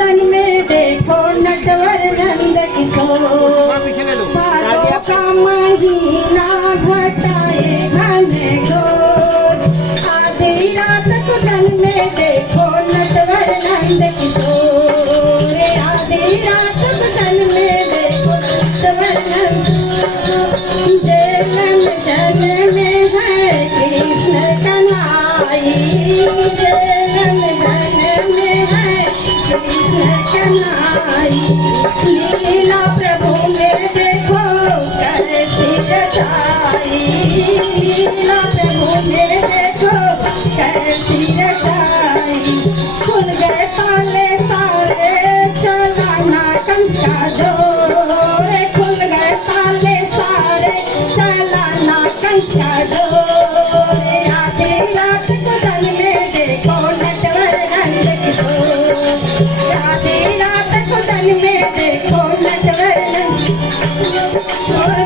सदन में देखो नटवर नंद किशोर, भादों का महीना घटाए घने घोर, आधी रात सदन में देखो नटवर नंद किशोर, आधी रात सदन में देखो नटवर नंद। जन्म जन्म में है कृष्ण कन्हाई, जन्म जन्म में है कृष्ण कन्हाई, लीला प्रभु में देखो कैसी रचाई, लीला प्रभु में देखो कैसी रचाई, खुल गए ताले सारे चलाना कंचा जोर, खुल गए ताले सारे चलाना कंचा जोर, आधी रात सदन में देखो नटवर नंद किशोर, आधी रात सदन में देखो नटवर नंद किशोर,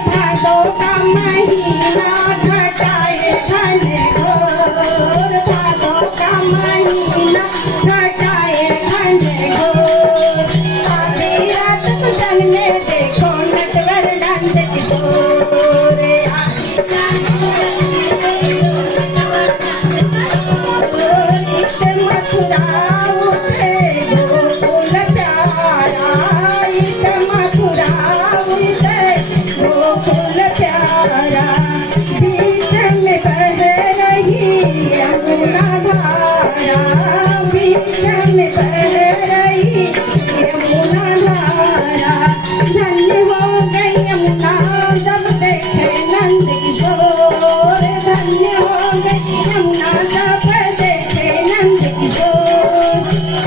भादों का महीना घटाए घने घोर, भादों का महीना घटाए घने घोर, आधी रात सदन में देखो नटवर नंद किशोर, इस मथुरा उठे गोकुल प्यारा, इस मथुरा उठे गोकुल प्यारा, बीच में बह रही यमुना धारा, बीच में बह रही यमुना धारा, धन्य हो गई यमुना जब देखे नंद किशोर, धन्य हो गई यमुना जब देखे नंद किशोर,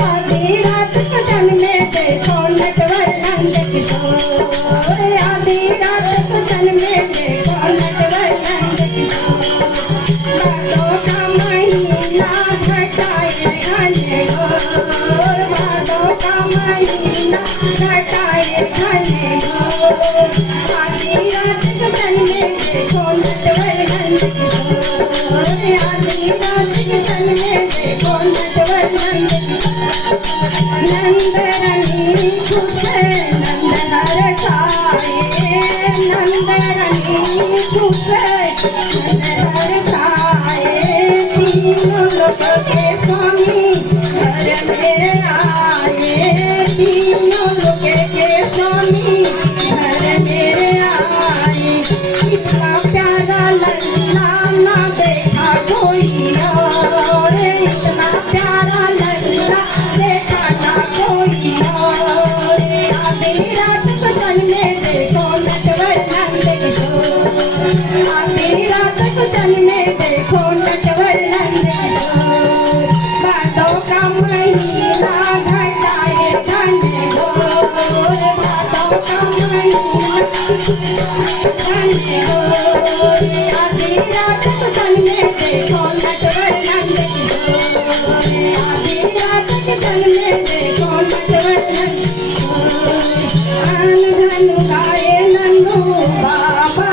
आधी रात सदन में देखो नटवर नंद किशोर, आधी रात सदन में देखो नटवर नंद किशोर, भादों का महीना घटाए घने घोर, भादों का महीना घटाए घने घोर, आधी रात सदन में देखो नटवर नंद किशोर, आधी रात सदन में देखो नटवर नंद किशोर, नंद रानी खुश नंद हर खाए, नंद रानी खुश नंद हर खाए, तीनों लोक के स्वामी घर में आए, तीनों लोक के स्वामी घर में आए, इतना प्यारा लल्ला ना देखा कोई और, इतना प्यारा लल्ला देखा ना कोई और, आधी रात सदन में देखो नटवर नंद किशोर, आधी रात सदन में देखो नटवर नंद किशोर, भादों का महीना घटाए घने घोर, भादों का महीना घने घोर, आधी रात सदन में देखो नटवर नंद किशोर, आधी रात सदन में देखो नटवर नंद किशोर, धन धन गाए नन्नू बाबा